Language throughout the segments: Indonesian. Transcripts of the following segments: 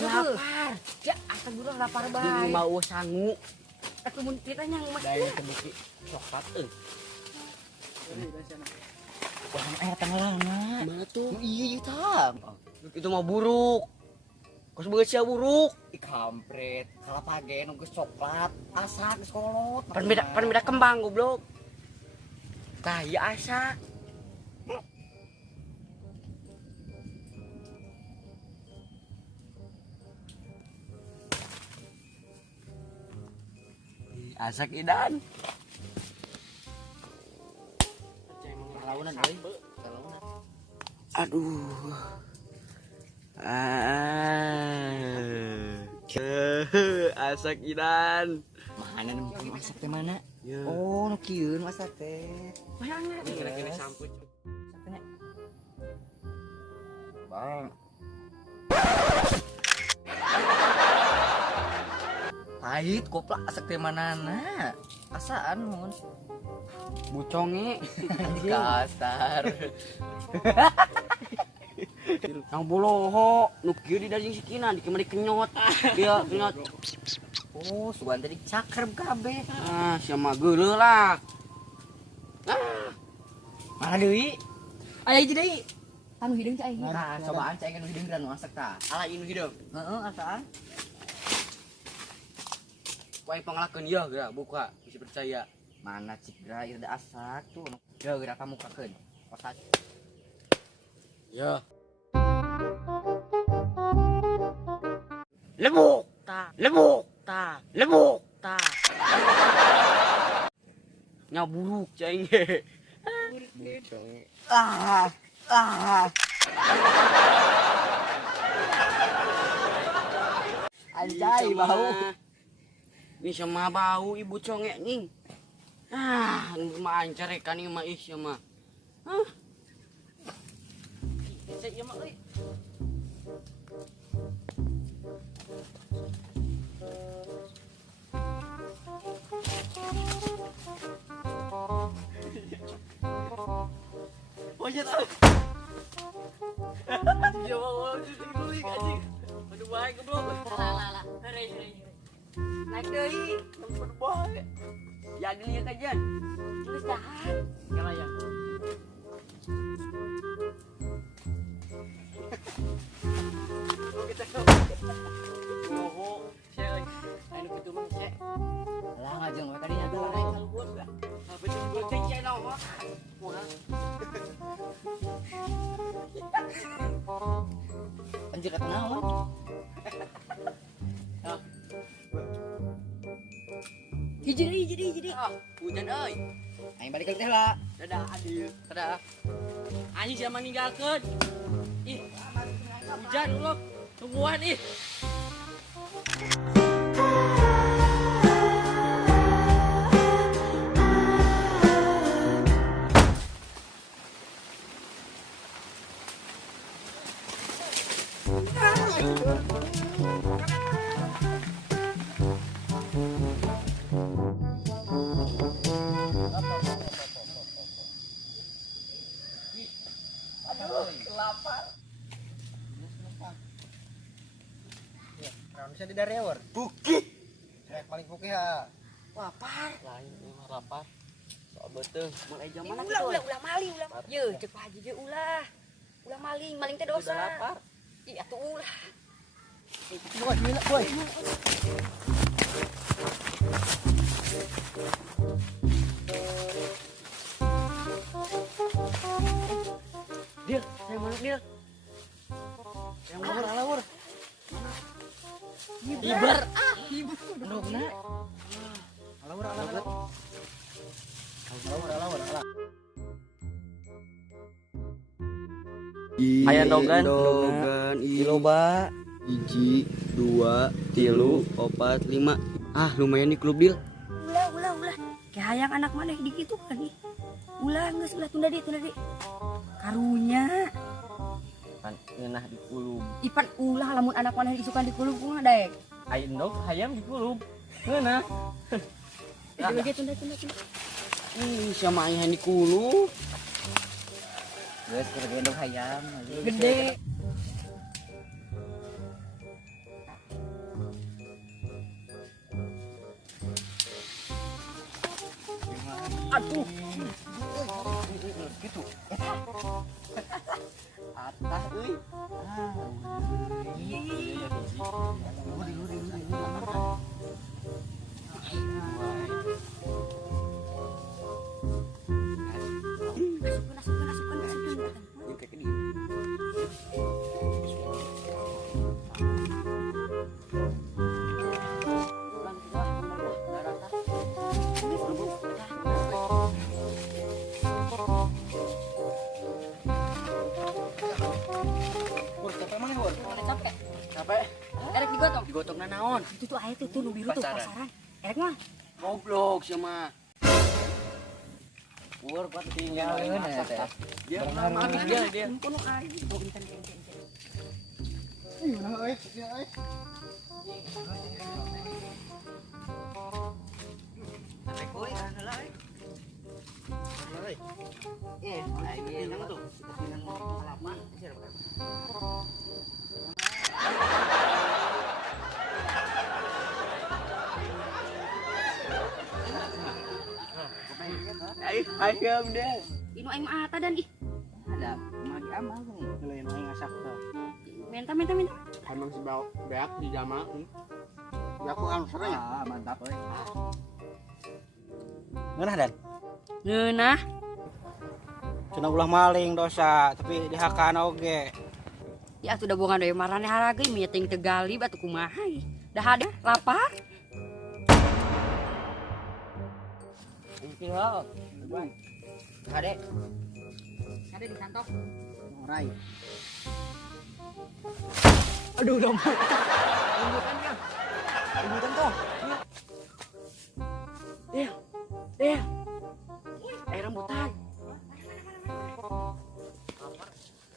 Lapar. Ya, akan burung lapar bae. Mau sangu. Atuh mun kita yang mas. Daya kebuki coklat Wah, tengah mana tuh? Iya, tam. Itu mah buruk. Kos beut sia buruk. Kampret. Kalau page nu geus coklat, asak geus kolot. Pan beda kembang goblok. Tah, ieu asak. Asak idan. Aduh. Asak idan. Mana nu masak teh mana? Oh, nu kieu masak teh. Mana? Kira-kira sampo. Bang. Pahit koplak asak teh manana. Asaan mun? Buconge. Kasar. Nang boloho, nu kieu di daging sikina dikemari kenyot. Dia kenyot. Oh, sugan tadi cakrem kabeh. Ah, sia mah geuleuh lah. Mana deui? Aya hiji deui. Anu hideung cai. Nah, cobaan cai nu hideung dan masak tah. Ala inu hideung. Heeh, asaan? Kuai panglakeun ieu geura buka, bisa percaya. Mana cik gra ieu da asak tuh. Ya geura kamu kakeun. Kosak. Ya. Lebuk ta, lebuk ta. Nya buruk cai. Anjay bau. Ini sama bau ibu congek nih. Mancar ikan ini mah isya mah. Saya mah euy. Wajah tahu. Jawa orang dulu anjing. Aduh baik goblok. Lah. Hei. Naik deui. Aduh baik. Ya geulieu kajian. Geus dahan. Kalau ya. Oh, saya anu kitu mah saya. Lah ngajeng we kadinya tuh. Betul cek saya naon. Anjir eta naon? Hiji. Hujan euy. Aing balik teh lah. Dadah adieu. Dadah. Anjing siapa ninggalkeun? Ih. Hujan ulok. Tungguan ih. Bisa di darewer. Bukit. Rek paling pukih ha. Lapar. Lain mah lapar. Sok beuteung. Mulai jam mana Ulah maling ulah. Ye, cek Pak Haji ge ulah. Ulah maling teh dosa. Udah lapar. Ih, atuh ulah. Boy, gila, boy. Dia, saya mana dia? Yang mana lawur? Ibar. Drogna. Alawur. Aya dogan. Loba. 1, 2, 3, 4, 5. Lumayan nih klub deal. Ulah. ulah. Kayak hayang anak mana dikitu kan ih. Ulah geus ulah tunda di. Karunya. Pan ngeunah di kulub. Ipan ulah lamun anak mana disukan di kulub kumaha daek. Ai endog hayam di kulub. Ngeunah. Tunda. Sama ayah di kulub. Geus keur gendong hayam. Gede. Aduh. Gitu. Atah euy. Capek. Erek digotong. Digotongna naon? Itu tuh aya tuh nu biru tuh pasaran. Erek mah. Goblok sama. Pur kuat tinggalin ya teh. Dia Habis dia. Kuno ari. Oh, enten. Ayam deh. Inu aing mah ata dan ih. Ada magi amal nih. Kalau yang lain ngasak tuh. Menta. Emang si beak di jamaah. Ya aku anu sering. Mantap euy. Ngeunah dan. Ngeunah. Cenah ulah maling dosa, tapi dihakaan oge. Ya sudah bukan deui marane harage mieting tegali batu kumaha ih. Dah ada lapar. Tinggal. Ade. Ada di kantong. Rai. Aduh dong. Ibutan toh. Air rambutan.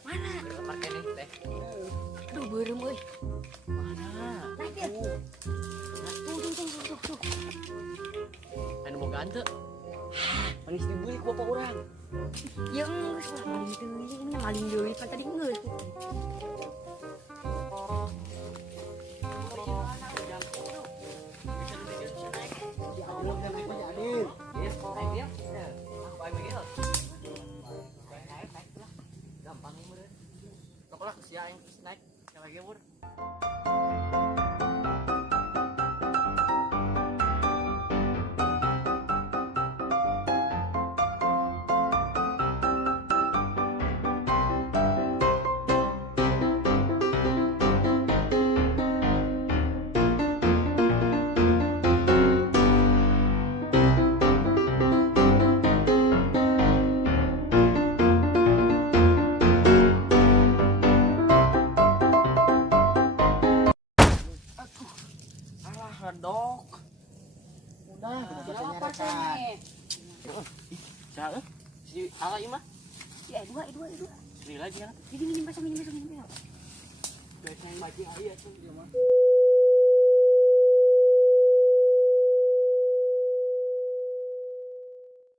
Mana? Lapar kene teh. Aduh beureum euy. Mana? Naik dia. Tuh. Anu boga henteu. Manis dibeli ku bapak urang. Ya geus lah maling teuing nya maling deui kan tadi geus. Gampang ini meureun. Sok lah sia aing naik. Lagi pur. Redok. Udah, Lapar teh. Saha? Si ala ieu mah. Ya dua. Sri lagi kan. Ini masuk. Kayak bajing aya tuh dia mah.